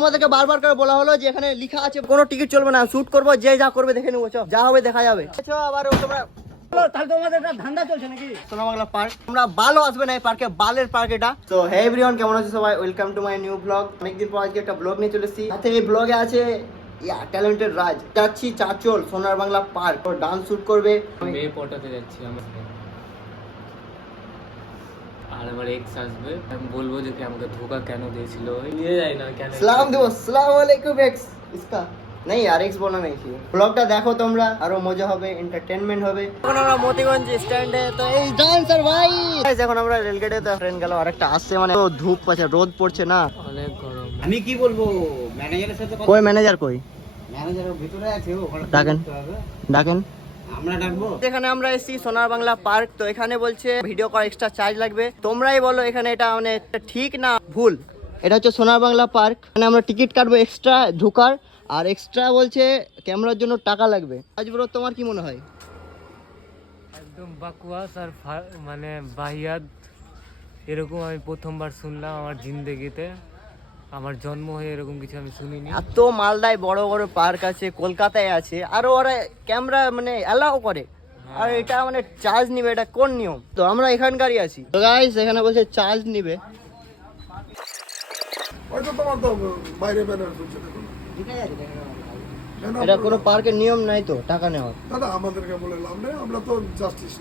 আমাদেরকে বারবার করে বলা হলো যে এখানে লেখা আছে কোনো টিকিট চলবে না, শুট করবো, যে যা করবে দেখে নেবো, যা হবে দেখা যাবে। আবার তোমরা তাহলে তোমাদের একটা ধান্দা চলছে নাকি? সোনা বাংলা পার্ক, তোমরা বালও আসবে না এই পার্কে, বালের পার্ক এটা। তো হে এভরিওয়ান, কেমন আছো সবাই? Welcome to my new blog. অনেকদিন পর আজকে একটা ব্লগ নিয়ে চলে এসেছি। সাথে এই ব্লগে আছে ট্যালেন্টেড রাজ। যাচ্ছি চাচল সোনার বাংলা পার্ক, ও ডান্স শুট করবে। মেয়ে পটাতে যাচ্ছি আমরা, আর আমার এক্স আসবে। আমি বলবো যে কি আমাকে ধোকা কেন দিয়েছিল, নিয়ে যায় না কেন। সালাম দেবো, আসসালামু আলাইকুম এক্স। ইসকা नहीं यार एक्स बोलना नहीं चाहिए। ব্লগটা দেখো তোমরা, আরো মজা হবে, এন্টারটেইনমেন্ট হবে। এখন আমরা মতিগঞ্জ স্ট্যান্ডে, তো এই ডান্সার ভাই এখন আমরা রেলগেটে, তো ট্রেন গেল, আরেকটা আসছে, মানে তো ধূপ আছে, রোদ পড়ছে না, অনেক গরম। আমি কি বলবো, ম্যানেজারের সাথে কথা। কই ম্যানেজার কই? ম্যানেজার ভিতরে আছে, ওখানে ডাকেন ডাকেন। আমরা ডাকবো। এখানে আমরা এসেছি সোনার বাংলা পার্ক, তো এখানে বলছে ভিডিও করার এক্সট্রা চার্জ লাগবে। তোমরাই বলো এখানে এটা মানে ঠিক না ভুল? এটা হচ্ছে সোনার বাংলা পার্ক, মানে আমরা টিকিট কাটবো এক্সট্রা ঢোকার, আর এক্সট্রা বলছে ক্যামেরার জন্য টাকা লাগবে। আজ ব্রো তোমার কি মনে হয়? একদম বাকুয়াস আর মানে বাহিয়াত, এরকম আমি প্রথমবার শুনলাম আমার জিন্দেগিতে। আমার জন্ম হয়ে এরকম কিছু আমি শুনিনি। এত মালদায় বড় বড় পার্ক আছে, কলকাতায় আছে, আর ওরা ক্যামেরা মানে অ্যালাউ করে, আর এটা মানে চার্জ নিবে, এটা কোন নিয়ম? তো আমরা এখানকারই আছি। তো গাইস এখানে বলছে চার্জ নিবে। হয়তো তোমার তো বাইরে ব্যানার চলছে, দেখো না। এটা কোনো পার্কের নিয়ম নাই তো টাকা নেওয়ার। দাদা আমাদেরকে বলে লাভ নেই, আমরা তো জাস্টিস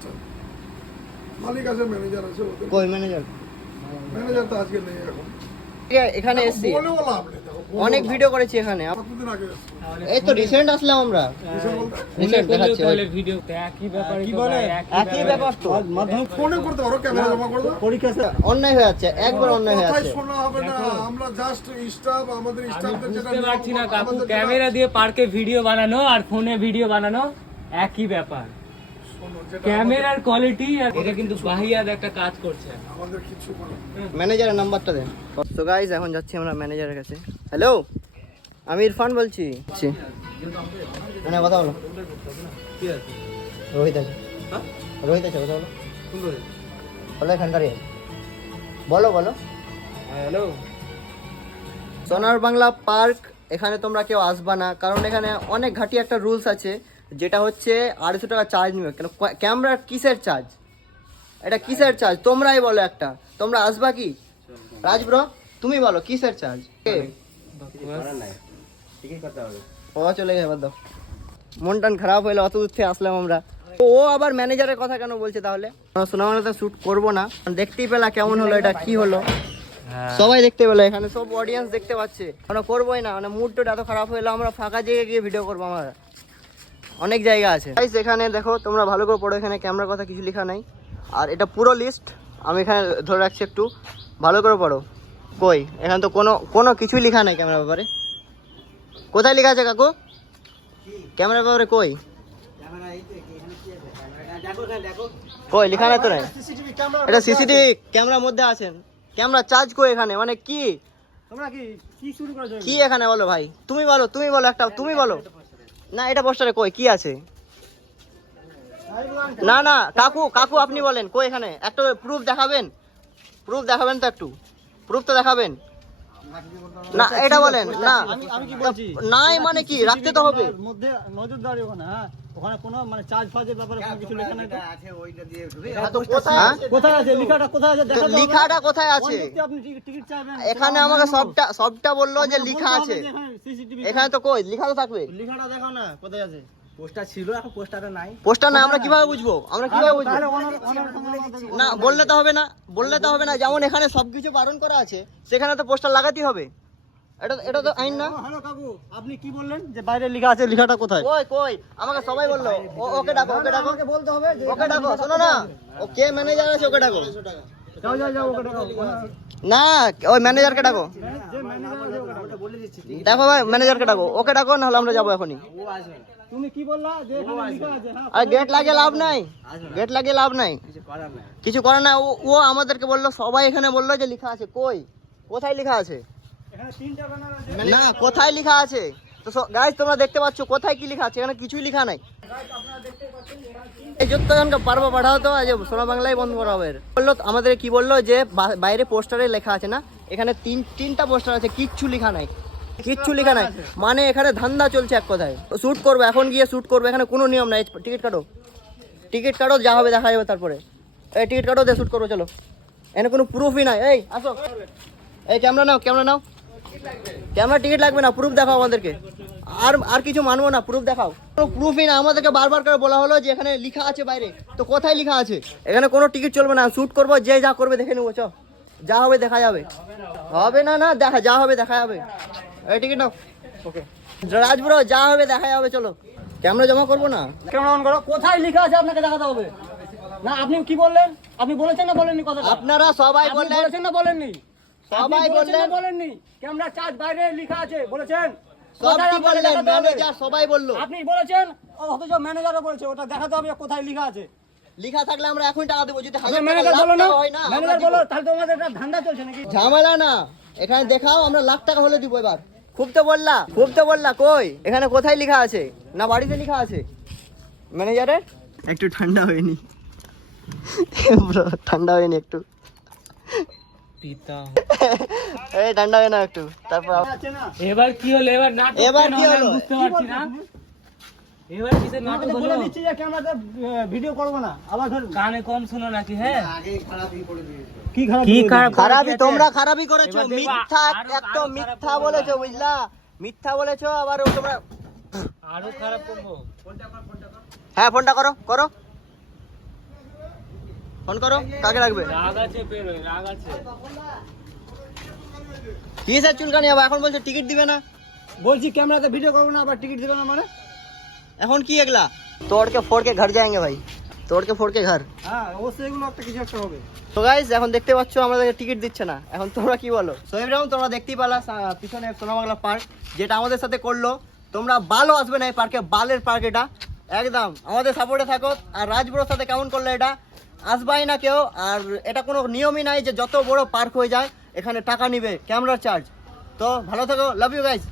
মালিক আছে, ম্যানেজার আছে, ওদের কই ম্যানেজার? ম্যানেজার তো আজকে নেই এখন। এখানে এসছি, বলেও লাভ নেই, দেখো অনেক ভিডিও করেছি এখানে। কতদিন আগে এসেছি। এই তো রিসেন্ট আসলাম আমরা, রিসেন্ট দেখাচ্ছি। তাহলে ভিডিও একই ব্যাপার, কি বলে? একই ব্যাপার তো, মাধ্যমিক ফোনে করতে পারো, ক্যামেরা জমা করে দাও। পরীক্ষা অন্যায় হয়ে যাচ্ছে, একবার অন্যায় হয়ে কথাই যাচ্ছে। শোনা হবে না, আমরা জাস্ট স্টাফ, আমাদের স্টাফদের যেটা বুঝতে পারছি না নিয়ম, কাকু, আমাদের যেটা- ক্যামেরা দিয়ে পার্কে ভিডিও বানানো আর ফোনে ভিডিও বানানো একই ব্যাপার। শোনো, যেটা ক্যামেরার কোয়ালিটি, এটা কিন্তু বাহিয়াত একটা কাজ করছে। আমাদের কিছু বলে না। ম্যানেজারের নাম্বারটা দেন। তো গাইস এখন যাচ্ছি আমরা ম্যানেজারের কাছে। হ্যালো, আমি ইরফান বলছি। মানে কথা বলো। রোহিত আছে, রোহিত আছে, কথা বলো। বলো এখানকারই, বলো বলো। হ্যালো, সোনার বাংলা পার্ক, এখানে তোমরা কেউ আসবা না, কারণ এখানে অনেক ঘাটি একটা রুলস আছে, যেটা হচ্ছে 250 টাকা চার্জ নিবে। কেন ক্যামেরার কিসের চার্জ? এটা কিসের চার্জ তোমরাই বলো একটা। তোমরা আসবা কি? রাজ ব্রো তুমি বলো কিসের চার্জ? ও চলে গেছে, বাদ দাও। মন টান খারাপ হইলো, অত দূর থেকে আসলাম আমরা। ও আবার ম্যানেজারের কথা কেন বলছে তাহলে? সোনামালাতে শুট করবো না, দেখতেই পেলা কেমন হলো, এটা কি হলো সবাই দেখতে পেলো, এখানে সব অডিয়েন্স দেখতে পাচ্ছে। আমরা করবোই না, মানে মুড এত খারাপ হইলো, আমরা ফাঁকা জায়গায় গিয়ে ভিডিও করবো। আমার অনেক জায়গা আছে। এখানে দেখো তোমরা ভালো করে পড়ো, এখানে ক্যামেরার কথা কিছু লেখা নাই, আর এটা পুরো লিস্ট আমি এখানে ধরে রাখছি, একটু ভালো করে পড়ো। কই এখানে তো কোনো কিছুই লেখা নাই ক্যামেরার ব্যাপারে। কোথায় লেখা আছে কাকু ক্যামেরার ব্যাপারে? কই কই লেখা নাই তো? নাই, এটা সিসিটিভি ক্যামেরার মধ্যে আছেন। ক্যামেরা চার্জ কই এখানে, মানে কি তোমরা কি শুরু করেছো? কি এখানে বলো ভাই, তুমি বলো একটা, তুমি বলো না। এটা পোস্টারে কই কি আছে? না না কাকু আপনি বলেন কই এখানে, একটা প্রুফ দেখাবেন, তো একটু প্রুফ তো দেখাবেন না। এটা বলেন না, আমি কি বলছি? নাই মানে কি রাখতে তো হবে মধ্যে নজরদারি ওখানে, হ্যাঁ ওখানে কোনো মানে চার্জ ফাজের ব্যাপারে কোনো কিছু লেখা নাই তো? কোথায় আছে লেখাটা? কোথায় আছে দেখাতে হবে। লেখাটা কোথায় আছে? আপনি টিকিট চাইবেন, এখানে আমাকে সবটা বললো যে লেখা আছে সিসিটিভি এখানে, তো কই লেখা তো থাকবে। লেখাটা দেখাও না, কোথায় আছে? পোস্টার ছিল, এখন পোস্টারটা নাই। পোস্টার না, আমরা কিভাবে বুঝবো? না বললে তো হবে না, যেমন এখানে সবকিছু বারণ করা আছে, সেখানে তো পোস্টার লাগাতেই হবে। এটা তো আইন না। হ্যালো কাকু, আপনি কি বললেন যে বাইরে লেখা আছে? লেখাটা কোথায়? কই আমাকে সবাই বললো। ওকে ডাকো আমাকে বলতে হবে যে ওকে ডাকো। শোনো না, ও কে ম্যানেজার আছে ওকে ডাকো। যাও ওকে ডাকো। না ওই ম্যানেজারকে ডাকো। যে ম্যানেজার আছে ওকে বলে দিচ্ছি। দেখো ভাই ম্যানেজারকে ডাকো, ওকে ডাকো, নাহলে আমরা যাবো এখনই। ও আসবে না। তুমি কি বললা যে এখানে লেখা আছে? হ্যাঁ আর গেট লাগিয়ে লাভ নাই, কিছু করার নাই। ও আমাদেরকে বললো, সবাই এখানে বললো যে লেখা আছে। কোথায় লেখা আছে? এখানে 3টা ব্যানার আছে। না কোথায় লেখা আছে? তো গাইস তোমরা দেখতে পাচ্ছ কোথায় কি লেখা আছে? এখানে কিছুই লেখা নাই। এই যতক্ষণ পারবো পাঠাও তো, আজ সোনা বাংলায় বন্ধ করা হবে। বললো আমাদের কি বললো যে বাইরে পোস্টারে লেখা আছে না, এখানে তিনটা পোস্টার আছে, কিচ্ছু লেখা নাই। কিচ্ছু লেখা নাই, মানে এখানে ধান্দা চলছে এক কথায়। শ্যুট করবো, এখন গিয়ে শ্যুট করবো, এখানে কোনো নিয়ম নাই। টিকিট কাটো, টিকিট কাটো, যা হবে দেখা যাবে তারপরে। এই টিকিট কাটো, দিয়ে শ্যুট করবো, চলো। এখানে কোনো প্রুফই নাই। এই আসো, এই ক্যামেরা নাও, ক্যামেরা নাও। ক্যামেরা টিকিট লাগবে না, প্রুফ দেখাও আমাদেরকে। আর কিছু মানবো না, প্রুফ দেখাও। কোনো প্রুফই না, আমাদেরকে বারবার করে বলা হলো যে এখানে লেখা আছে বাইরে, তো কোথায় লেখা আছে? এখানে কোনো টিকিট চলবে না, শ্যুট করবো, যে যা করবে দেখে নেবো, চ যা হবে দেখা যাবে। হবে না, না দেখা, যা হবে দেখা যাবে। এই টিকিট নাও, ওকে রাজব্রো, যা হবে দেখা যাবে, চলো। ক্যামেরা জমা করবো না, ক্যামেরা অন করো। কোথায় লেখা আছে আপনাকে দেখাতে হবে। না আপনি কি বললেন? আপনি বলেছেন না বলেননি কথাটা? আপনারা সবাই আপনি বললেন, বলেছেন না বলেননি? সবাই আপনি বলেছেন না বললেন, বলেননি? ক্যামেরা চার্জ বাইরে লেখা আছে বলেছেন? সব কোথায় কি আপনাকে বললেন, দেখাতে হবে? ম্যানেজার সবাই বললো। আপনি বলেছেন, অথচ ম্যানেজারও বলেছে ওটা দেখাতে হবে কোথায় লেখা আছে। লেখা থাকলে আমরা এখনই টাকা দেবো, যদি 1000 টাকা ম্যানেজার লাখ বলো না, টাকা হয় না, আমরা ম্যানেজার দিব। বলো, তাহলে তো আমাদের একটা ধান্দা চলছে নাকি? ঝামেলা না, এখানে দেখাও, আমরা লাখ টাকা হলে দিব এবার। খুব তো বললা, খুব তো বললা, কই এখানে কোথায় লেখা আছে? না বাড়িতে লেখা আছে ম্যানেজারের? একটু ঠান্ডা হয়নি ব্রো, ঠান্ডা হয়নি একটু? পিতা এই ঠান্ডা হয় না একটু, তারপর আছে না? এবার কি হলো? এবার নাটক এবার কেন কি হলো? হলো? আমি বুঝতে পারছি না। এবার কিসের নাটক তোমাকে তো হলো? বলে দিচ্ছি যে ক্যামেরাতে ভিডিও করবো না, আবার ধর কানে কম শোনো নাকি? হ্যাঁ, কি খারাপ কি করে খারাপ? দিয়েছে? খারাপই, তোমরা খারাপই করেছো, এবার দেখবো মিথ্যা, আরো- এক তো আরো মিথ্যা খারাপ বলেছো, করবো। বুঝলা, মিথ্যা বলেছো, আবার তোমরা। আরো খারাপ করবো। হ্যাঁ ফোনটা করো, করো ফোন করো, কাকে রাখবে? রাগ আছে, বেরোয়, রাগ আছে। কি স্যার চুলকানি আবার, এখন বলছো টিকিট দিবে না। বলছি ক্যামেরাতে ভিডিও করবো না, আবার টিকিট দেবে না মানে? এখন কি এগুলা? तोड़ के फोड़ के घर जाएंगे भाई, तोड़ के फोड़ के घर। হ্যাঁ অবশ্যই এগুলো একটা কিছু একটা হবে। তো গাইস এখন দেখতে পাচ্ছ আমাদেরকে টিকিট দিচ্ছে না, এখন তোমরা কি বলো? সোহেব রাউন্ড তোমরা দেখতেই পালা পিছনে সোনাবাংলা পার্ক, যেটা আমাদের সাথে করলো। তোমরা বালও আসবে না এই পার্কে, বালের পার্ক এটা একদম। আমাদের সাপোর্টে থাকো। আর রাজবুড়োর সাথে কেমন করলো এটা, আসবাই না কেউ। আর এটা কোনো নিয়মই নাই যে যত বড় পার্ক হয়ে যায় এখানে টাকা নিবে ক্যামেরা চার্জ। তো ভালো থাকো, লাভ ইউ গাইস।